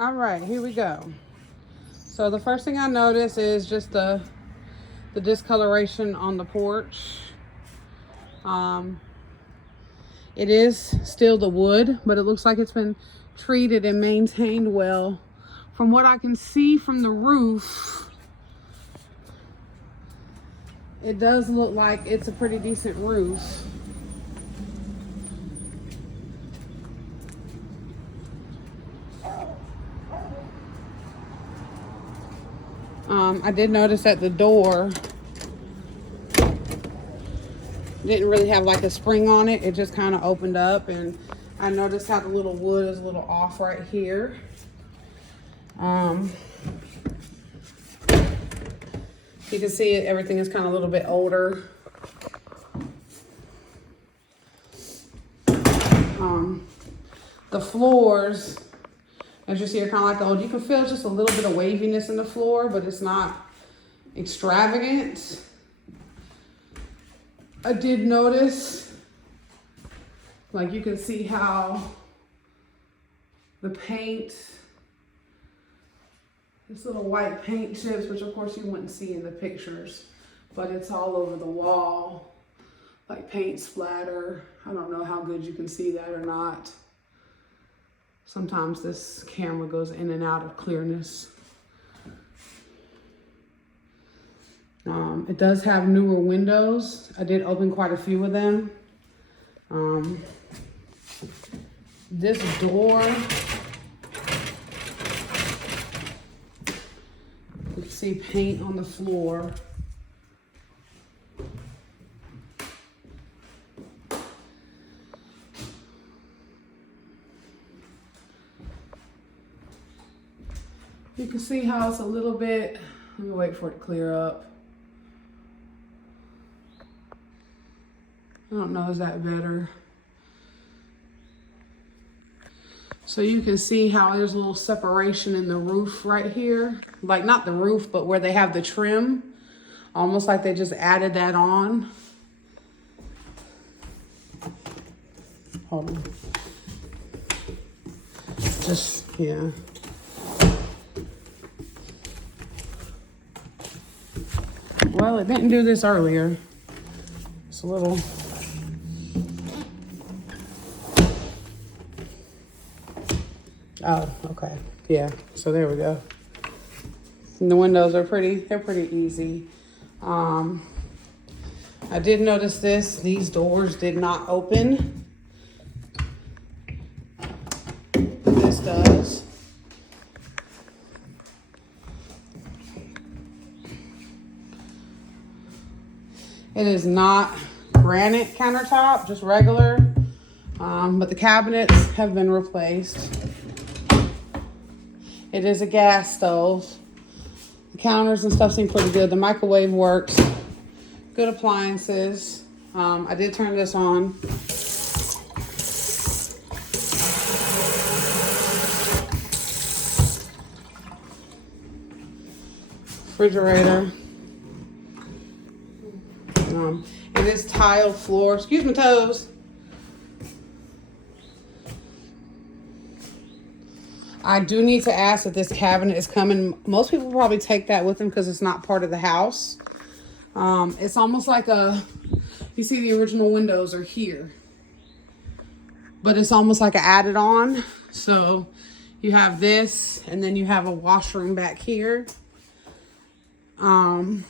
All right, here we go. So the first thing I notice is just the discoloration on the porch. It is still the wood, but it looks like it's been treated and maintained well. From what I can see from the roof, it does look like it's a pretty decent roof. I did notice that the door didn't really have like a spring on it. It just kind of opened up, and I noticed how the little wood is a little off right here. You can see it, everything is kind of a little bit older. The floors, as you see, are kind of like old. You can feel just a little bit of waviness in the floor, but it's not extravagant. I did notice, like you can see how the paint, this little white paint chips, which of course you wouldn't see in the pictures, but it's all over the wall, like paint splatter. I don't know how good you can see that or not. Sometimes this camera goes in and out of clearness. It does have newer windows. I did open quite a few of them. This door, you can see paint on the floor. You can see how it's a little bit, let me wait for it to clear up. I don't know, is that better? So you can see how there's a little separation in the roof right here. Like not the roof, but where they have the trim. Almost like they just added that on. Hold on. Just, yeah. Well, it didn't do this earlier. It's a little... Oh, okay. Yeah, so there we go. And the windows are they're pretty easy. I did notice these doors did not open. This does. It is not granite countertop, just regular, but the cabinets have been replaced. It is a gas stove. The counters and stuff seem pretty good. The microwave works. Good appliances. I did turn this on. Refrigerator. It is tile floor. Excuse my toes. I do need to ask if this cabinet is coming. Most people probably take that with them because it's not part of the house. It's almost like you see the original windows are here, but it's almost like an added on. So you have this, and then you have a washroom back here. And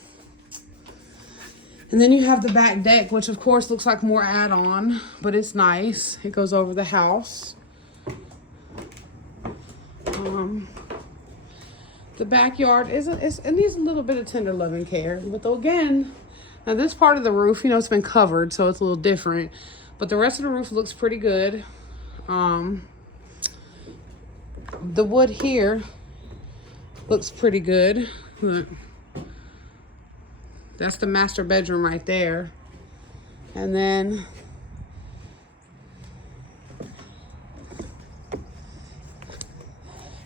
then you have the back deck, which of course looks like more add-on, but it's nice. It goes over the house. The backyard it needs a little bit of tender loving care, but though again, now this part of the roof, it's been covered, so it's a little different, but the rest of the roof looks pretty good. The wood here looks pretty good. Look, that's the master bedroom right there, and then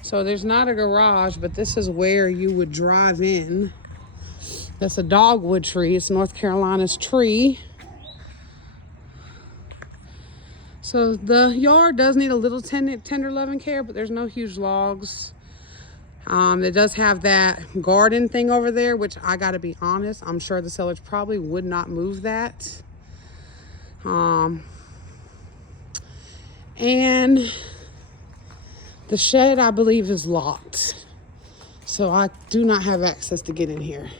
so there's not a garage, but this is where you would drive in. That's a dogwood tree. It's North Carolina's tree. So the yard does need a little tender loving care, but there's no huge logs. It does have that garden thing over there, which I gotta be honest, I'm sure the sellers probably would not move that. And the shed, I believe, is locked. So I do not have access to get in here.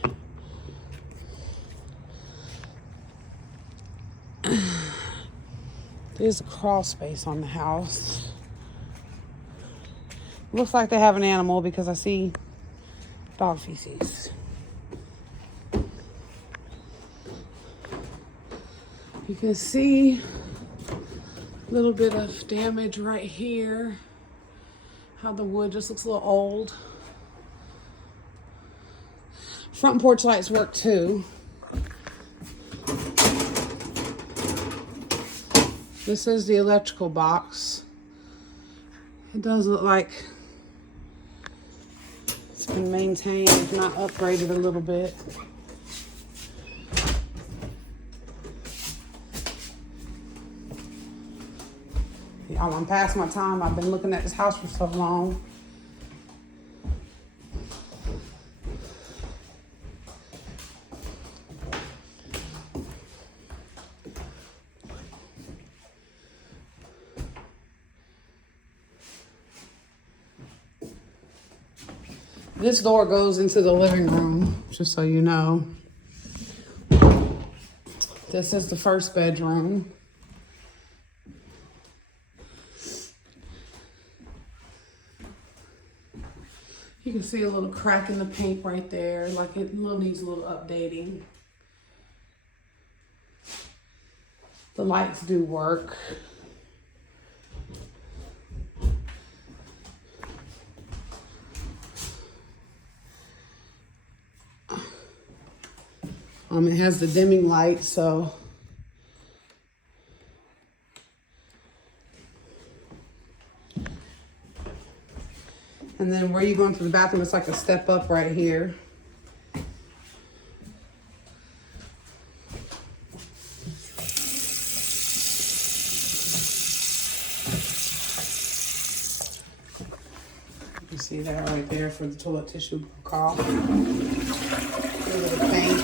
There's a crawl space on the house. Looks like they have an animal because I see dog feces. You can see a little bit of damage right here. How the wood just looks a little old. Front porch lights work too. This is the electrical box. It does look like it's been maintained, if not upgraded a little bit. Y'all, I'm past my time. I've been looking at this house for so long. This door goes into the living room, just so you know. This is the first bedroom. You can see a little crack in the paint right there, like it needs a little updating. The lights do work. It has the dimming light, so and then where you go into the bathroom, it's like a step up right here. You can see that right there for the toilet tissue call. A little paint.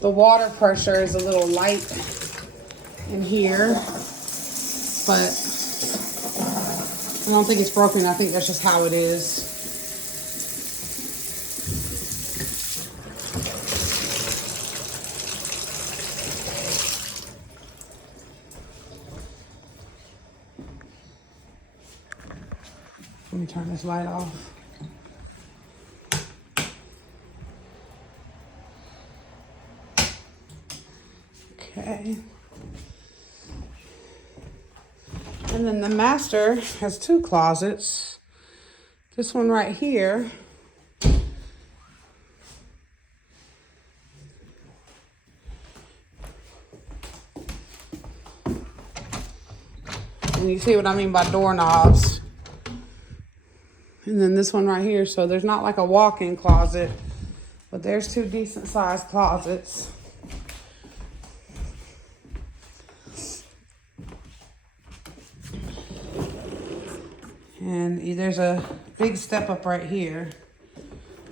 The water pressure is a little light in here, but I don't think it's broken. I think that's just how it is. Let me turn this light off. Okay. And then the master has two closets. This one right here. And you see what I mean by doorknobs. And then this one right here. So there's not like a walk-in closet, but there's two decent sized closets. And there's a big step up right here.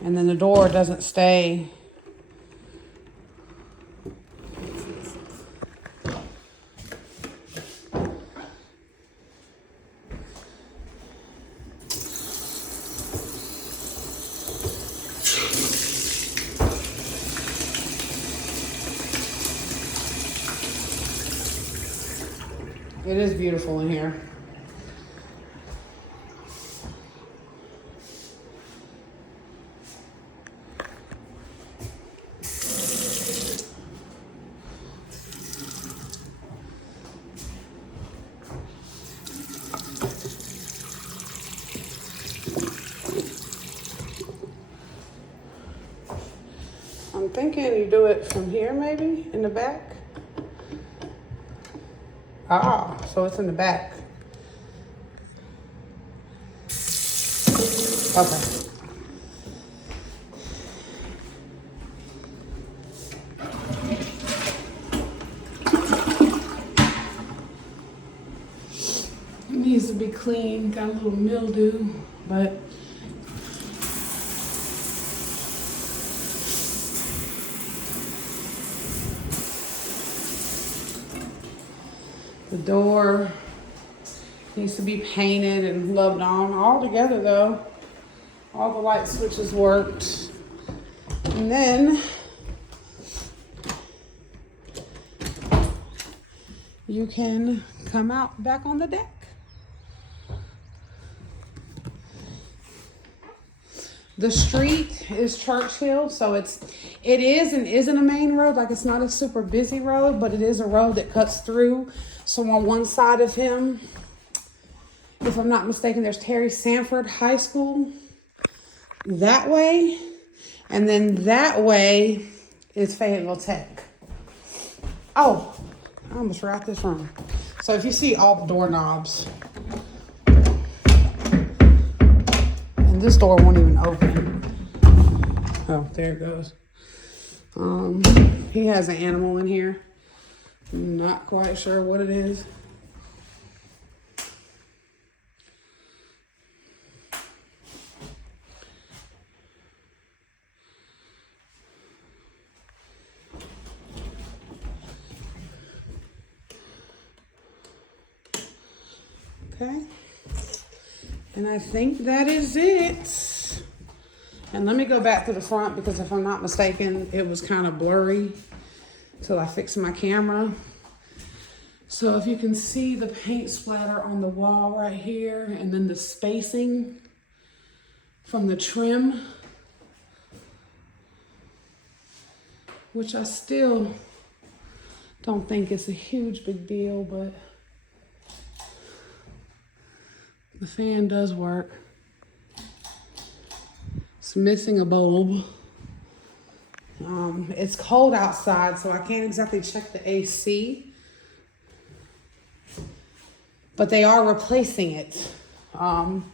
And then the door doesn't stay. It is beautiful in here. I'm thinking you do it from here, maybe in the back. Ah, so it's in the back. Okay. needs to be cleaned. Got a little mildew, but the door needs to be painted and loved on. All together though. All the light switches worked. And then you can come out back on the deck. The street is Churchill, so it is and isn't a main road. Like, it's not a super busy road, but it is a road that cuts through. So on one side of him, if I'm not mistaken, there's Terry Sanford High School that way, and then that way is Fayetteville Tech. Oh, I almost forgot this room. So if you see all the doorknobs, and this door won't even open. Oh, there it goes. He has an animal in here. I'm not quite sure what it is. Okay, and I think that is it. And let me go back to the front, because if I'm not mistaken, it was kind of blurry till I fixed my camera. So if you can see the paint splatter on the wall right here, and then the spacing from the trim, which I still don't think it's a huge big deal, but the fan does work. It's missing a bulb. It's cold outside, so I can't exactly check the AC. But they are replacing it, from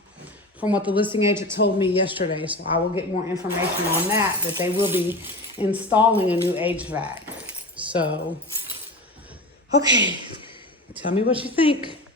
what the listing agent told me yesterday. So I will get more information on that they will be installing a new HVAC. So, okay, tell me what you think.